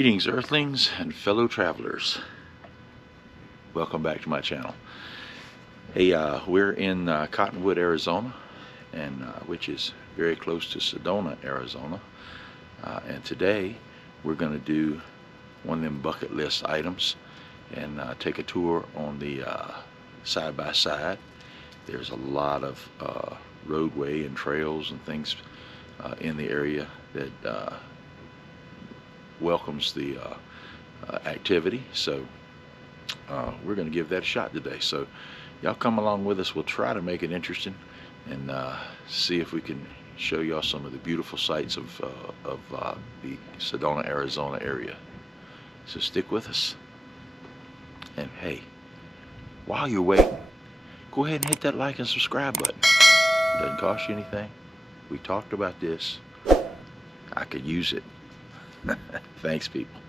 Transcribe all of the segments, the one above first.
Greetings, Earthlings and fellow travelers. Welcome back to my channel. Hey, we're in Cottonwood, Arizona, and which is very close to Sedona, Arizona. And today we're going to do one of them bucket list items and take a tour on the side by side. There's a lot of roadway and trails and things in the area that welcomes the activity, so we're going to give that a shot today. So y'all come along with us. We'll try to make it interesting and see if we can show y'all some of the beautiful sights of the Sedona, Arizona area. So stick with us, and hey, while you're waiting, go ahead and hit that like and subscribe button. It doesn't cost you anything. We talked about this. I could use it. Thanks, people.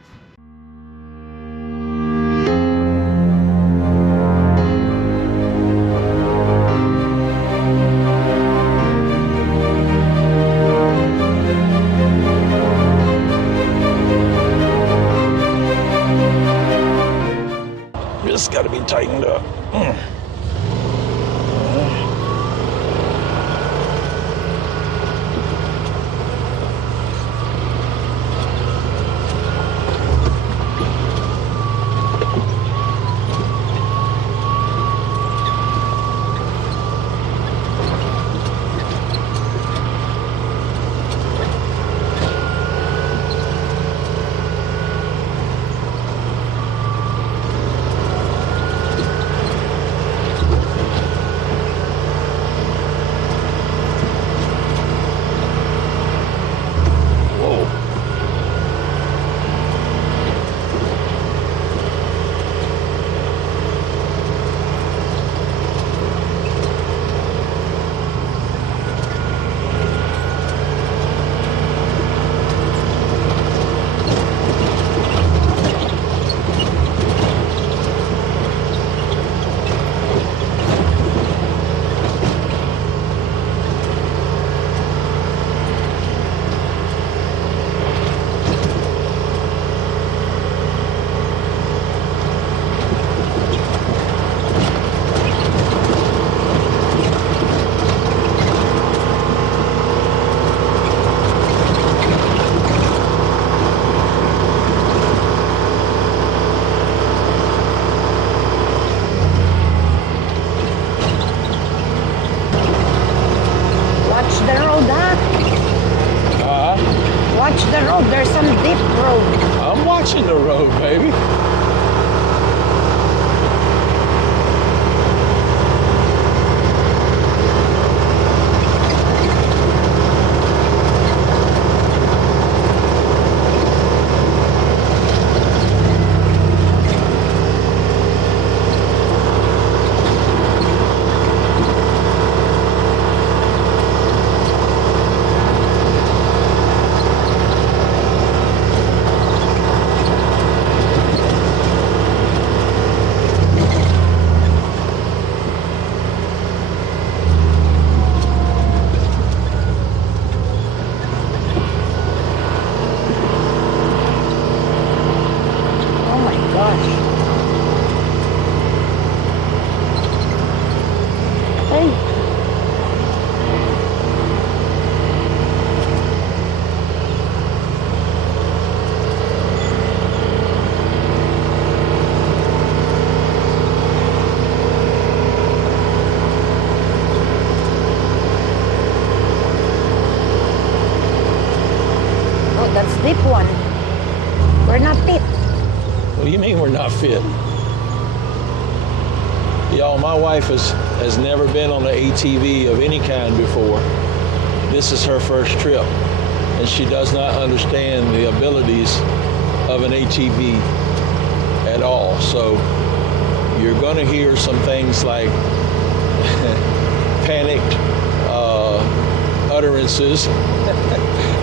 This got to be tightened up. Watch the road, there's some deep road. I'm watching the road, baby. That's deep one. We're not fit. What do you mean we're not fit? Y'all, my wife has never been on an ATV of any kind before. This is her first trip, and she does not understand the abilities of an ATV at all. So you're going to hear some things like panicked utterances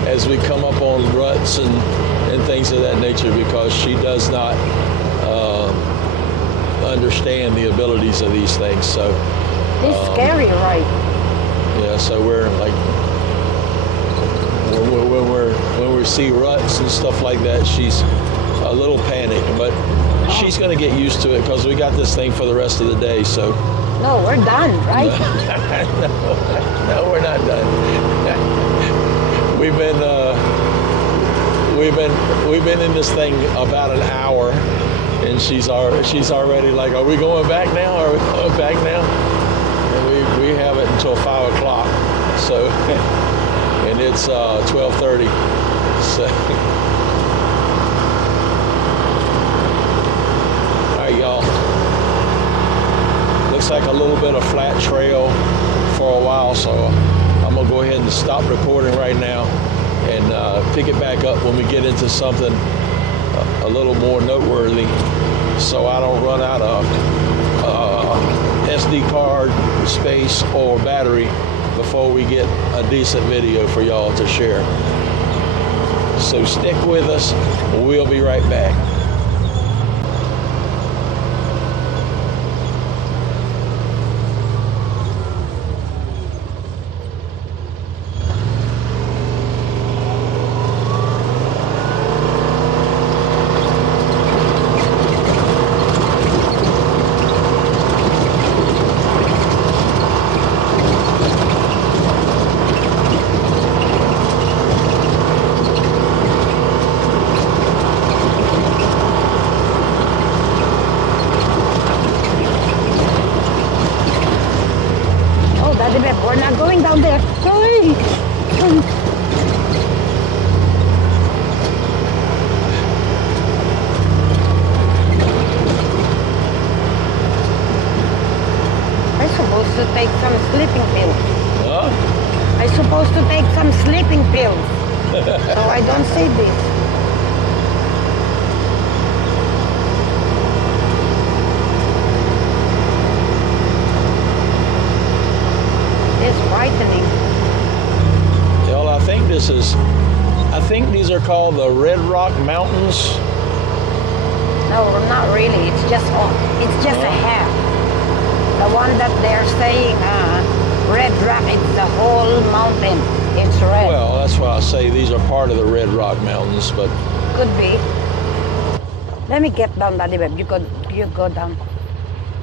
as we come up on ruts and things of that nature, because she does not understand the abilities of these things. So it's scary, right? Yeah, so we're like, when we see ruts and stuff like that, she's a little panicked, but she's going to get used to it because we got this thing for the rest of the day. So No, we're done, right? no, we're not done. We've been in this thing about an hour, and she's already like, are we going back now? Are we going back now? And we have it until 5 o'clock. So, and it's 12:30. So, all right, y'all. Looks like a little bit of flat trail for a while, so I'm gonna go ahead and stop recording right now and pick it back up when we get into something a little more noteworthy, so I don't run out of SD card space or battery before we get a decent video for y'all to share. So stick with us. We'll be right back. We're not going down there. Sorry. I'm supposed to take some sleeping pills. Huh? I'm supposed to take some sleeping pills. So I don't see this. It's frightening. Well, I think these are called the Red Rock Mountains. No, not really. It's just a half. The one that they're saying, Red Rock, it's the whole mountain. It's red. Well, that's why I say these are part of the Red Rock Mountains, but Could be. Let me get down, Daddy Babe. You go down.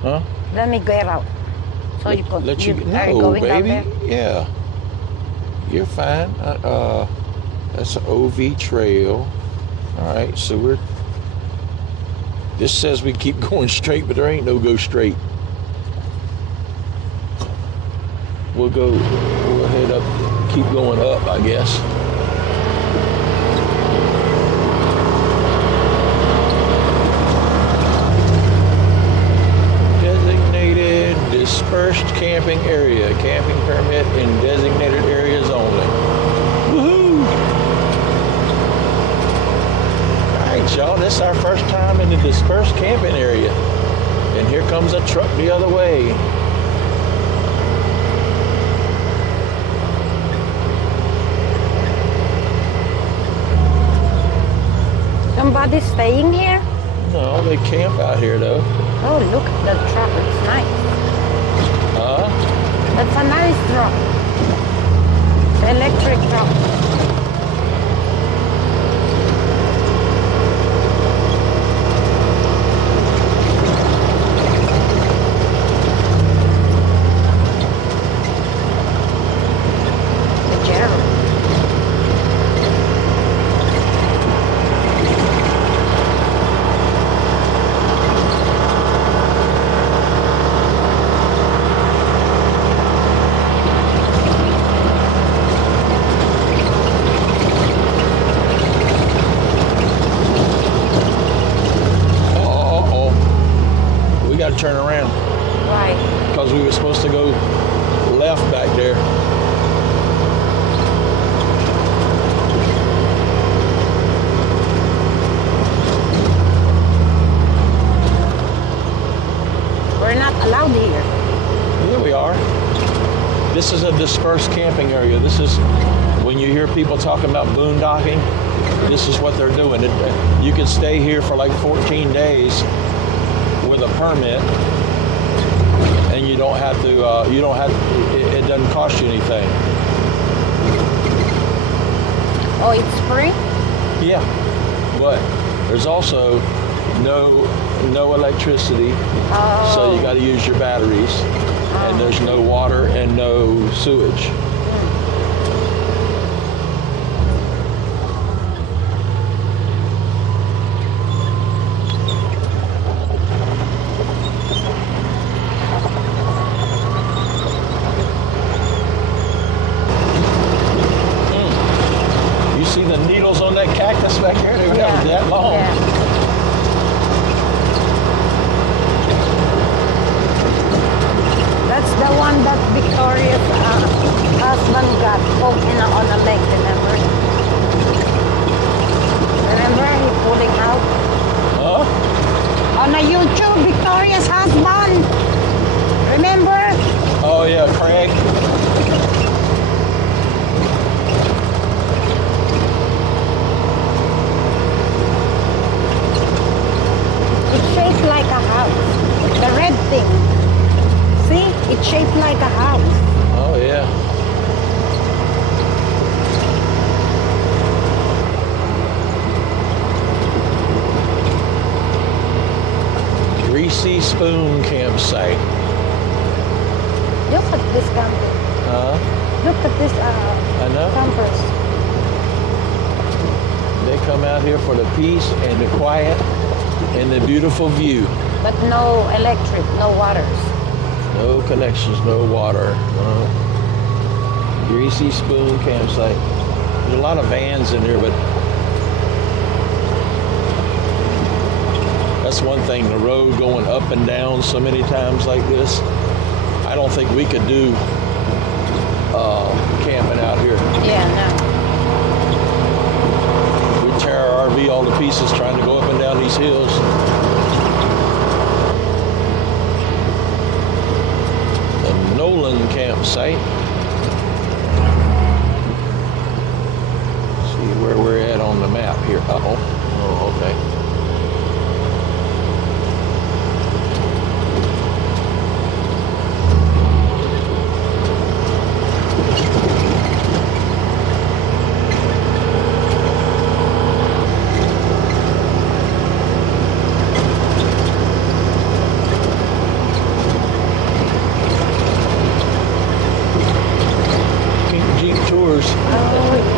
huh? Let me get out. So you go. Let you are you no, going down baby. there? Yeah, you're fine. That's an OV trail. All right, so this says we keep going straight, but there ain't no go straight. We'll head up, keep going up, I guess. Designated dispersed camping area. Camping permit in designated areas only. Woohoo! All right, y'all, this is our first time in the dispersed camping area. And here comes a truck the other way. Somebody staying here? No, they camp out here though. Oh, look at the truck. It's nice. Huh? That's a nice truck. It's an electric truck. The Gerald. We got to turn around Right. because we were supposed to go left back there. We're not allowed here. Here we are. This is a dispersed camping area. This is when you hear people talking about boondocking, this is what they're doing. You can stay here for like 14 days with a permit, and you don't have to. It doesn't cost you anything. Oh, it's free? Yeah, but There's also no electricity, so you got to use your batteries, and there's no water and no sewage. You see the needles on that cactus back there? They were that long. Yeah. That's the one that Victoria's husband got caught on a lake, remember? Remember he pulling out? Huh? On a YouTube, Victoria's husband. Remember? Oh yeah, Craig. It's shaped like a house. The red thing. See? It's shaped like a house. Oh yeah. Greasy Spoon Campsite. Look at this camper. Look at this I know. campers. They come out here for the peace and the quiet and the beautiful view. But no electric, no waters. No connections, no water. Greasy Spoon Campsite. There's a lot of vans in there, but that's one thing, the road going up and down so many times like this. I don't think we could do camping out here. Yeah, no. We tear our RV all to pieces trying to go up and down these hills. The Nolan Campsite. See where we're at on the map here. Uh-oh. Oh, okay. Jeep Tours. Oh, yeah.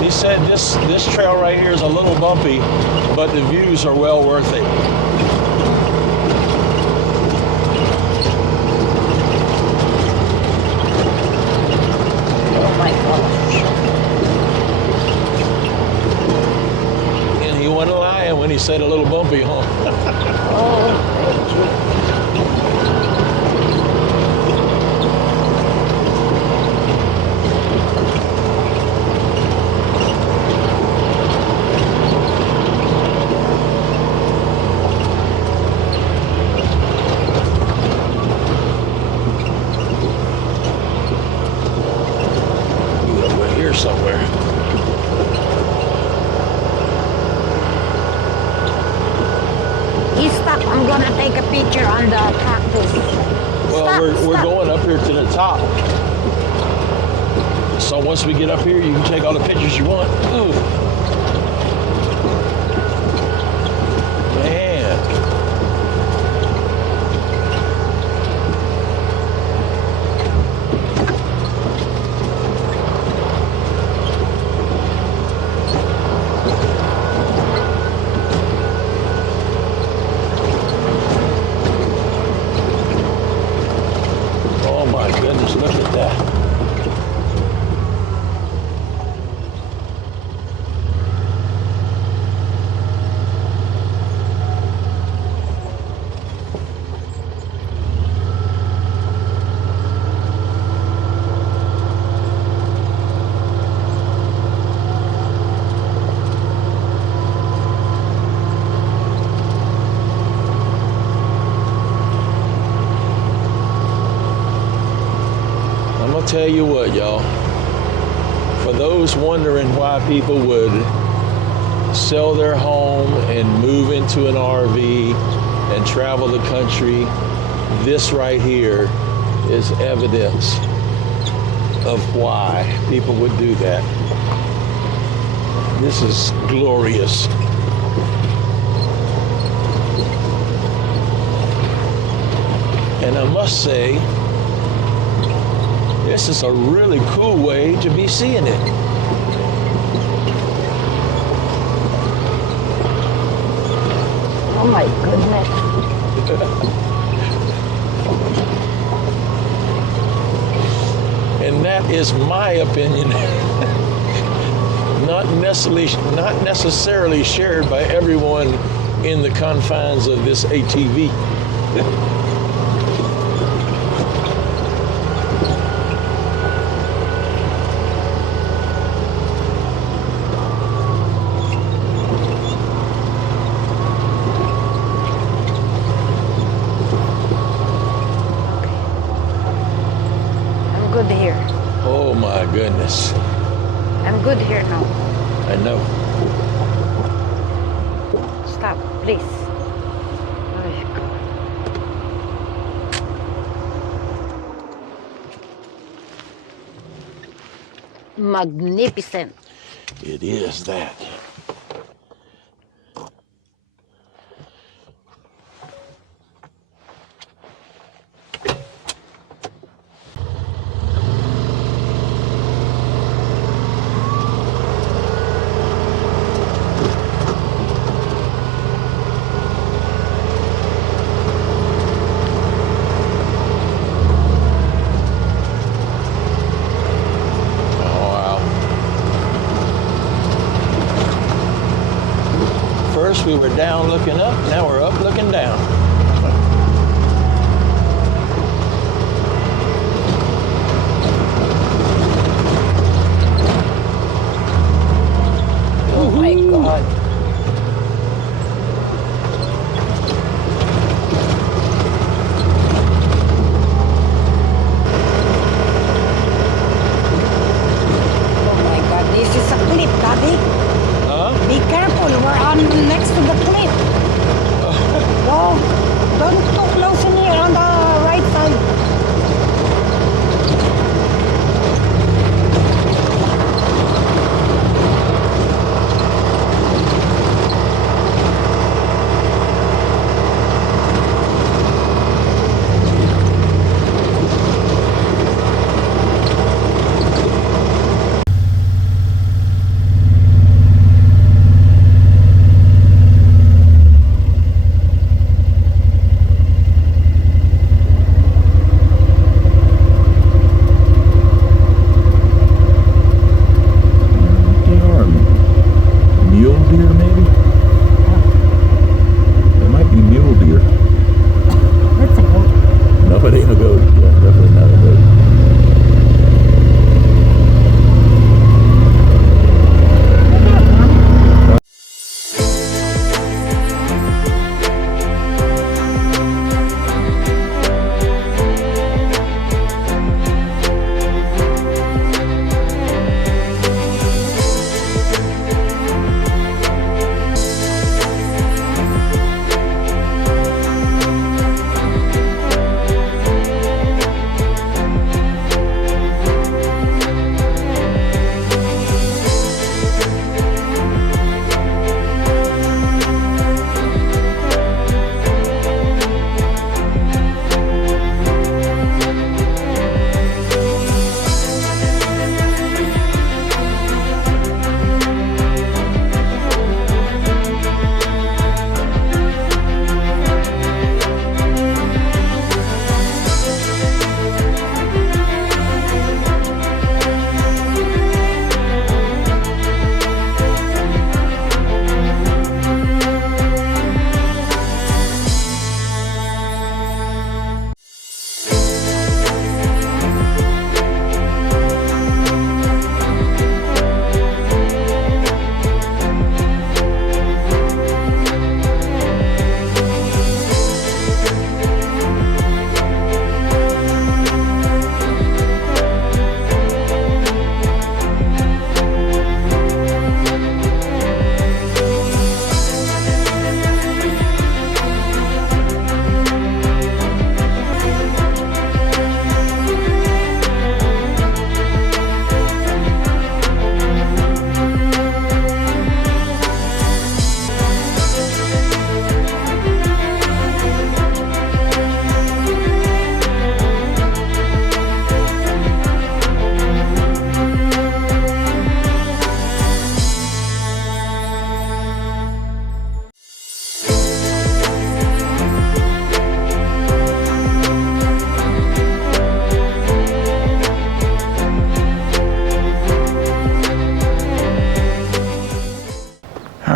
He said this trail right here is a little bumpy, but the views are well worth it. Oh my gosh. And he wasn't lying when he said a little bumpy, huh? Oh, thank you. Over here somewhere. He's stuck. I'm gonna take a picture on the cactus. Well, Stop. we're going up here to the top. So once we get up here, you can take all the pictures you want. Ooh. Man. Oh my goodness, look at that. Tell you what, y'all, for those wondering why people would sell their home and move into an RV and travel the country, this right here is evidence of why people would do that. This is glorious. And I must say, this is a really cool way to be seeing it. Oh my goodness. And that is my opinion. Not necessarily shared by everyone in the confines of this ATV. Good here. Oh my goodness. I'm good here now. I know. Stop, please. Oh, God. Magnificent. It is that. First we were down looking up, now we're up looking down. Oh my God. Oh my God, this is a cliff, Daddy. Huh? Be careful, we're on next to the cliff. Oh.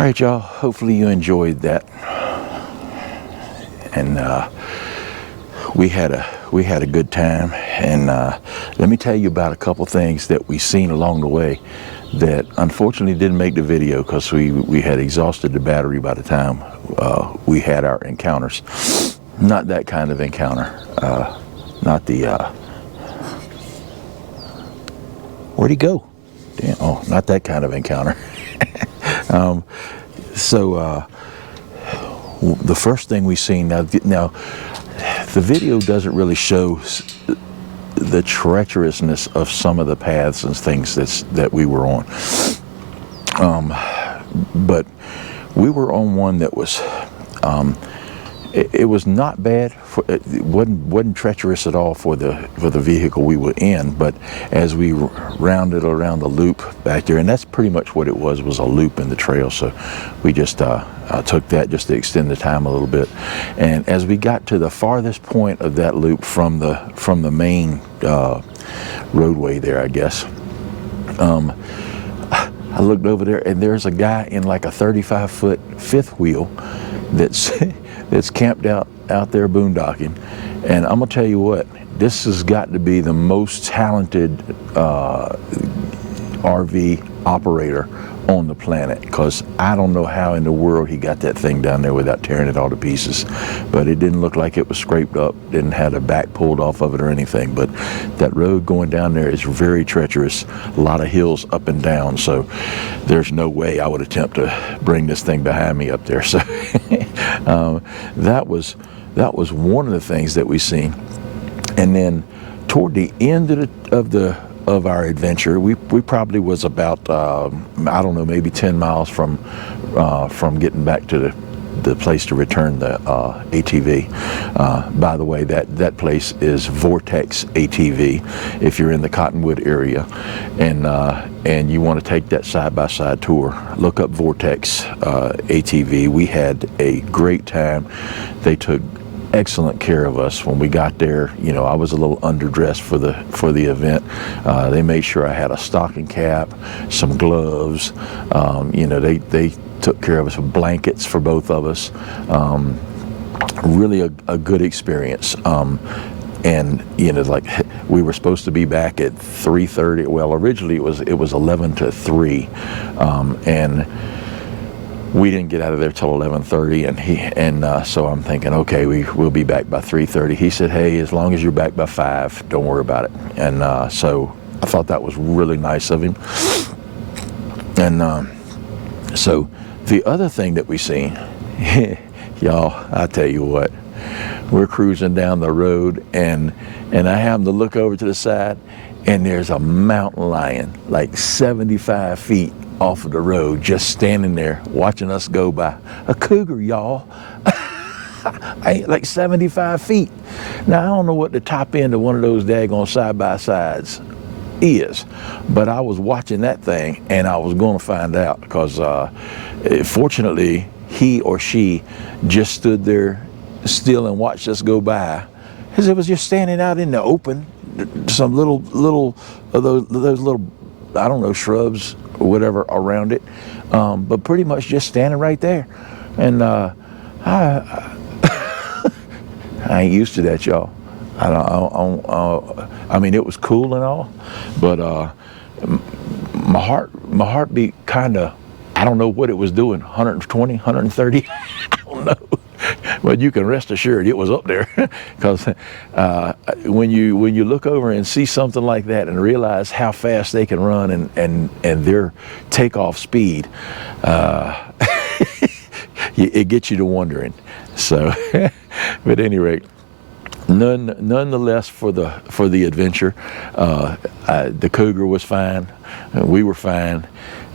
right, y'all. Hopefully you enjoyed that. And we had a good time. And let me tell you about a couple things that we seen along the way that unfortunately didn't make the video because we had exhausted the battery by the time we had our encounters. Not that kind of encounter. Not the where'd he go? Damn, oh, not that kind of encounter. The first thing we seen now, the video doesn't really show the treacherousness of some of the paths and things that we were on. But we were on one that was, it was not bad. It wasn't treacherous at all for the vehicle we were in. But as we rounded around the loop back there, and that's pretty much what it was a loop in the trail. So we just took that just to extend the time a little bit. And as we got to the farthest point of that loop from the main roadway there, I guess, I looked over there and there's a guy in like a 35-foot fifth wheel that's camped out there boondocking. And I'm gonna tell you what, this has got to be the most talented RV operator on the planet, because I don't know how in the world he got that thing down there without tearing it all to pieces. But it didn't look like it was scraped up, didn't have the back pulled off of it or anything. But that road going down there is very treacherous, a lot of hills up and down, so there's no way I would attempt to bring this thing behind me up there. So that was one of the things that we seen. And then toward the end of our adventure, we probably was about I don't know, maybe 10 miles from getting back to the place to return the ATV. By the way, that place is Vortex ATV. If you're in the Cottonwood area and you want to take that side-by-side tour, look up Vortex ATV. We had a great time. They took excellent care of us when we got there. You know, I was a little underdressed for the event. They made sure I had a stocking cap, some gloves. You know, they took care of us with blankets for both of us. Really a good experience. And you know, like, we were supposed to be back at 3:30. Well, originally it was 11 to 3, and we didn't get out of there till 11:30, and so I'm thinking, okay, we'll be back by 3:30. He said, hey, as long as you're back by 5, don't worry about it. And so I thought that was really nice of him. And so the other thing that we seen, y'all, I tell you what, we're cruising down the road, and I happen to look over to the side, and there's a mountain lion like 75 feet off of the road, just standing there watching us go by. A cougar, y'all. Like 75 feet. Now, I don't know what the top end of one of those daggone side-by-sides is, but I was watching that thing and I was going to find out, because fortunately he or she just stood there still and watched us go by, because it was just standing out in the open, some little of those little, I don't know, shrubs or whatever around it, but pretty much just standing right there. And I ain't used to that, y'all. I mean, it was cool and all, but my heartbeat kind of, I don't know what it was doing, 120, 130, I don't know. But you can rest assured it was up there, because when you look over and see something like that and realize how fast they can run and their takeoff speed, it gets you to wondering. So, but at any rate, nonetheless, for the adventure, the Cougar was fine, we were fine,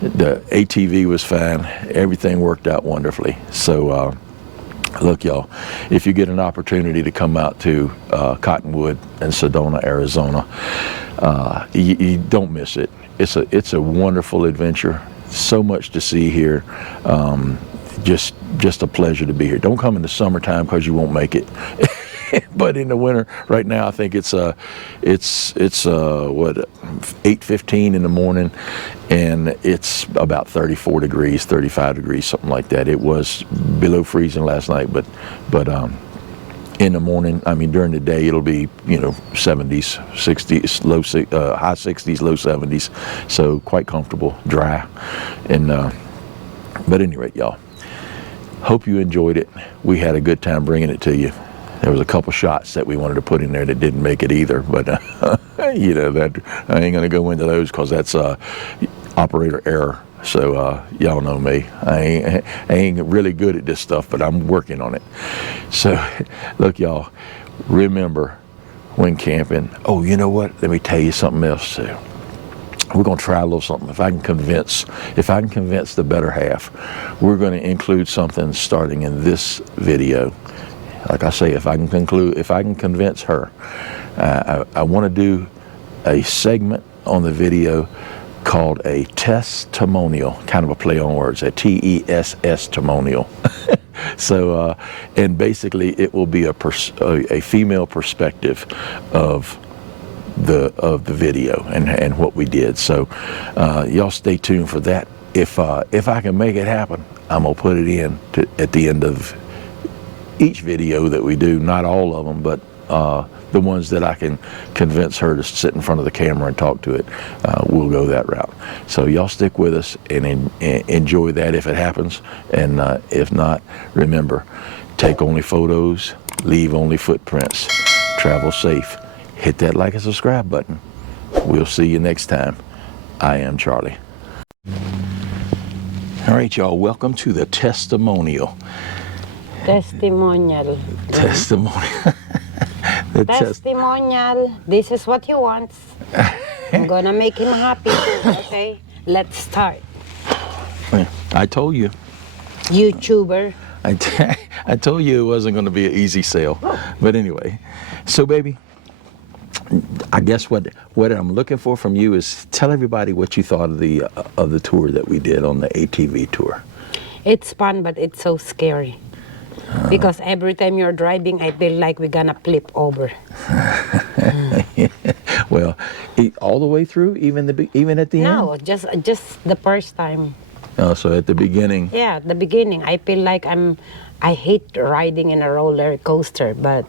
the ATV was fine, everything worked out wonderfully. So. Look, y'all, if you get an opportunity to come out to Cottonwood and Sedona, Arizona, you don't miss it. It's a wonderful adventure. So much to see here. Just a pleasure to be here. Don't come in the summertime, because you won't make it. but in the winter, right now, I think it's what 8:15 in the morning, and it's about 34 degrees, 35 degrees, something like that. It was below freezing last night, but in the morning, I mean during the day, it'll be 70s, 60s, high 60s, low 70s, so quite comfortable, dry, and but at any rate, y'all. Hope you enjoyed it. We had a good time bringing it to you. There was a couple shots that we wanted to put in there that didn't make it either, but that I ain't gonna go into those because that's operator error. So y'all know me. I ain't really good at this stuff, but I'm working on it. So look, y'all, remember when camping. Oh, you know what? Let me tell you something else too. We're gonna try a little something. If I can convince the better half, we're gonna include something starting in this video. Like I say, if I can convince her, I want to do a segment on the video called a testimonial, kind of a play on words, a testimonial. So, and basically, it will be a female perspective of the video and what we did. So, y'all stay tuned for that. If I can make it happen, I'm gonna put it in at the end of each video that we do. Not all of them, but the ones that I can convince her to sit in front of the camera and talk to it, we'll go that route. So y'all stick with us and enjoy that if it happens. And if not, remember, take only photos, leave only footprints, travel safe. Hit that like and subscribe button. We'll see you next time. I am Charlie. All right, y'all, welcome to the testimonial. Testimonial. Testimonial. Testimonial. This is what he wants. I'm gonna make him happy. Okay, let's start. I told you. YouTuber. I told you it wasn't going to be an easy sale. But anyway, so baby, I guess what I'm looking for from you is tell everybody what you thought of the tour that we did on the ATV tour. It's fun, but it's so scary. Because every time you're driving, I feel like we're gonna flip over. Well, all the way through, even at the end? No, just the first time. Oh, so at the beginning. Yeah, the beginning. I feel like I hate riding in a roller coaster, but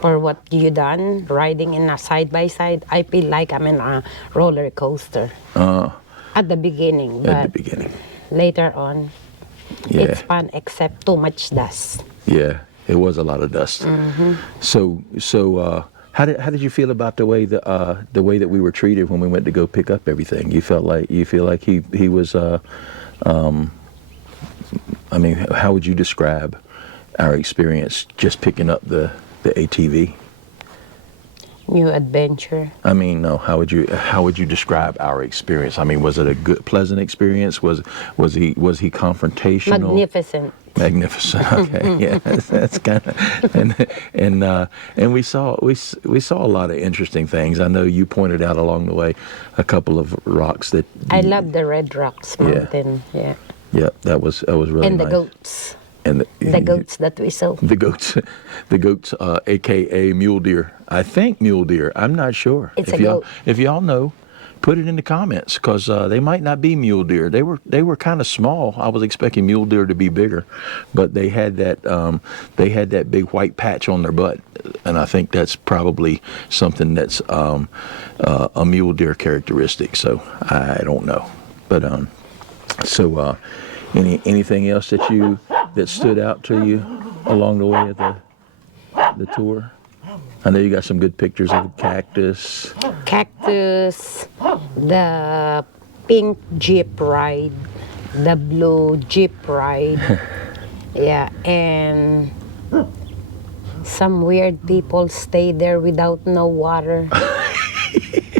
for what you done, riding in a side-by-side, I feel like I'm in a roller coaster. At the beginning. At the beginning. Later on, yeah. It's fun, except too much dust. Yeah, it was a lot of dust. Mm-hmm. So how did you feel about the way that we were treated when we went to go pick up everything? You feel like he was I mean, how would you describe our experience just picking up the ATV? New adventure. I mean, no. How would you describe our experience? I mean, was it a good, pleasant experience? Was he confrontational? Magnificent. Okay, yeah, that's kind of, and we saw a lot of interesting things. I know you pointed out along the way a couple of rocks that. I love the Red Rocks Mountain. Yeah. Yeah, that was really and nice. The goats. And the goats that we saw. The goats, aka mule deer. I think mule deer. I'm not sure. It's a goat. If y'all know, put it in the comments, because they might not be mule deer. They were kind of small. I was expecting mule deer to be bigger, but they had that big white patch on their butt, and I think that's probably something that's a mule deer characteristic. So I don't know, but anything else that stood out to you along the way of the tour? I know you got some good pictures of cactus. Cactus, the pink Jeep ride, the blue Jeep ride. Yeah, and some weird people stay there without no water,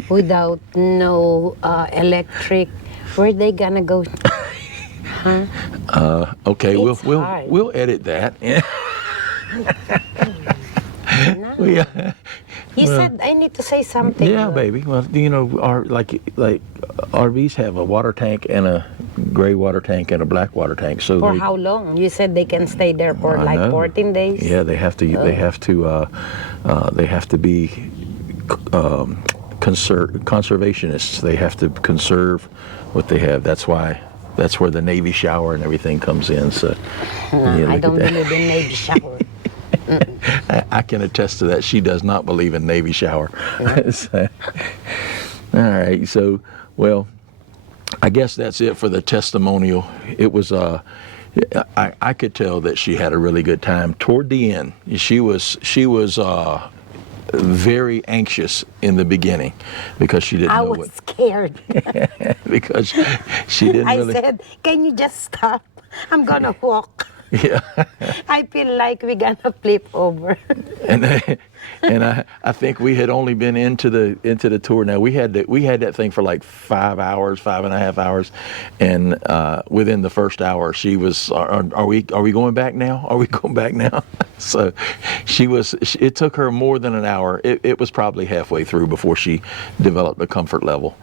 without no electric. Where they gonna go? Huh? Okay, It's we'll edit that. No. You Well, said I need to say something. Yeah, baby. Well, you know, our like RVs have a water tank and a gray water tank and a black water tank. So For they, how long? You said they can stay there for I like know. 14 days. Yeah, they have to. They have to be conservationists. They have to conserve what they have. That's why. That's where the Navy shower and everything comes in. So yeah, I look don't at that. believe in Navy shower. I can attest to that. She does not believe in Navy shower. So, all right. So, well, I guess that's it for the testimonial. It was, I could tell that she had a really good time. Toward the end, she was very anxious in the beginning because she didn't I know was what, scared. because she didn't I really. said, can you just stop? I'm gonna walk. Yeah. I feel like we're gonna flip over. And I think we had only been into the tour. Now we had that thing for like 5 hours, 5.5 hours, and within the first hour she was, are we going back now? Are we going back now? So it took her more than an hour. It was probably halfway through before she developed a comfort level.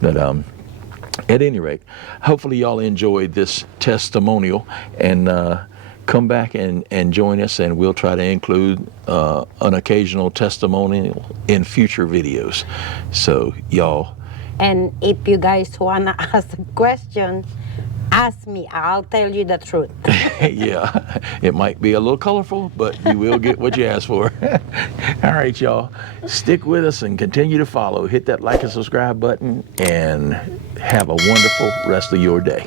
But at any rate, hopefully y'all enjoyed this testimonial, and come back and join us, and we'll try to include an occasional testimonial in future videos. So y'all, And if you guys wanna ask a question, ask me. I'll tell you the truth. yeah, it might be a little colorful, but you will get what you ask for. All right, y'all, stick with us and continue to follow. Hit that like and subscribe button, and have a wonderful rest of your day.